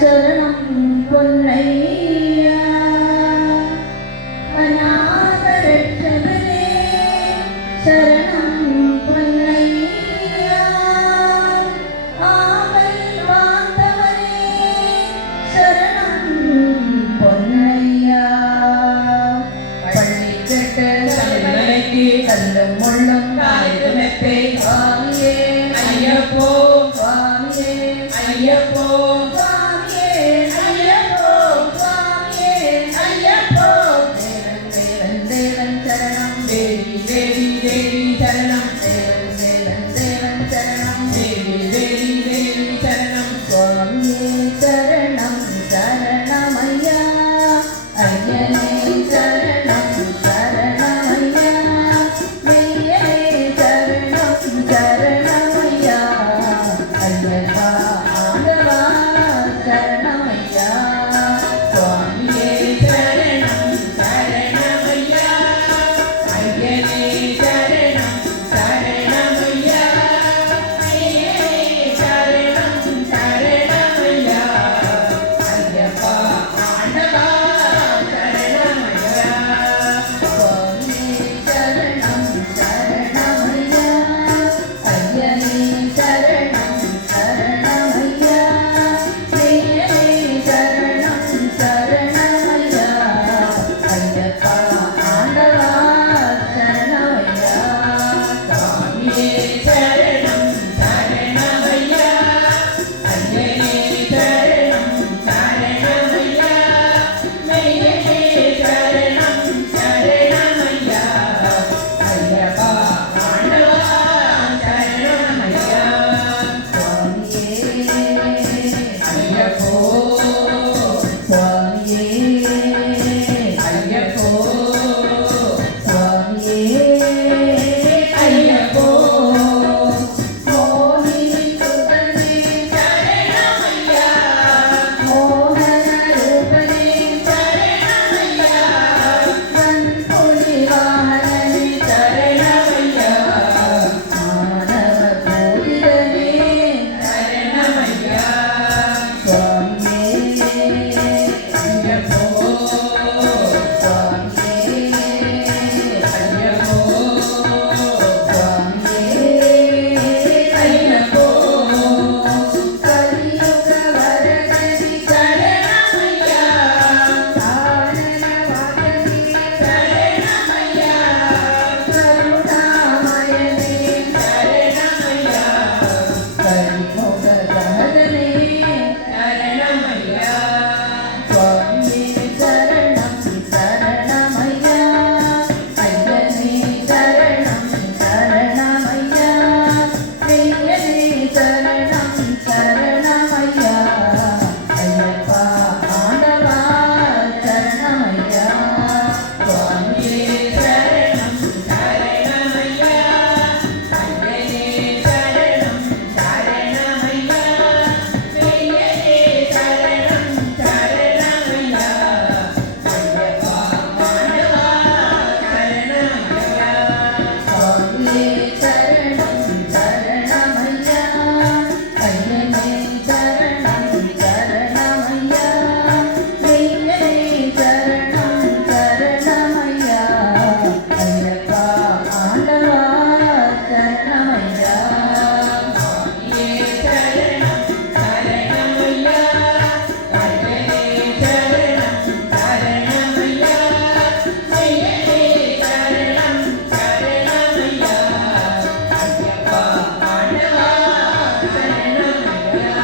சரணம் பொன்னையா அநாத ரட்சகனே சரணம் பொன்னையா ஆவல் வாந்தவனே சரணம் பொன்னையா பள்ளி கெட்ட தலைமைக்கு கல்லும் முள்ளும் காய்ந்து மெத்தை சுவாமியே ஐயப்போ சுவாமியே ஐயப்போ சுவாமியே ஐயப்போ சுவாமியே ஐயப்போ தேவன் தேவன் தேவன் சரணம் தேவி தேவி தேவி சரணம் தேவன் தேவன் தேவன் சரணம் தேவி தேவி தேவி சரணம் சுவாமியே சரணம் சரணமையா ஐயனே சரணம் சரணமையா மெய்யனே சரணம் சரணமையா ஐயப்பா ஆண்டவா சரணமையா சுவாமியே சரணம் சரணமையா ஐயனே சரணம் சரணமையா ஐயனே சரணம் சரணமையா ஐயப்பா ஆண்டவா சரணமையா சுவாமியே சரணம் சரணமையா ஐயனே சரணம் சரணமையா மெய்யனே சரணம் சரணமையா ஐயப்பா ஆண்டவா சரணமையா சுவாமியே சரணம் சரணமையா ஐயனே சரணம் சரணமையா மெய்யனே சரணம் சரணமையா ஐயப்பா ஆண்டவா சரணமையா சுவாமியே ஐயப்போ சுவாமியே ஐயப்போ சுவாமியே ஐயப்போ மோகினி சுதனே சரணமையா மோகன ரூபனே சரணமையா கண்புலி வாகனனே சரணமையா மானவ பூரிதனே சரணமையா சுவாமியே ஐயப்போ சுவாமியே ஐயப்போ சுவாமியே ஐயப்போ கலியுக வரதனே சரணமையா காரண வாகனே சரணமையா கருணாமயனே சரணமையா கலிமுக வரதனே சரணமையா சுவாமியே சரணம் சரணமையா ஐயனே சரணம் சரணமையா மெய்யனே சரணம் சரணமையா ஐயப்பா ஆண்டவா சரணமையா சுவாமியே சரணம் சரணமையா ஐயனே சரணம் சரணமையா மெய்யனே சரணம் சரணமையா ஐயப்பா ஆண்டவா சரணமையா சுவாமியே சரணம் சரணமையா ஐயனே சரணம் சரணமையா மெய்யனே சரணம் சரணமையா ஐயப்பா ஆண்டவா சரணமையா சுவாமியே சரணம் சரணமையா ஐயனே சரணம் சரணமையா மெய்யனே சரணம் சரணமையா ஐயப்பா ஆண்டவா சரணமையா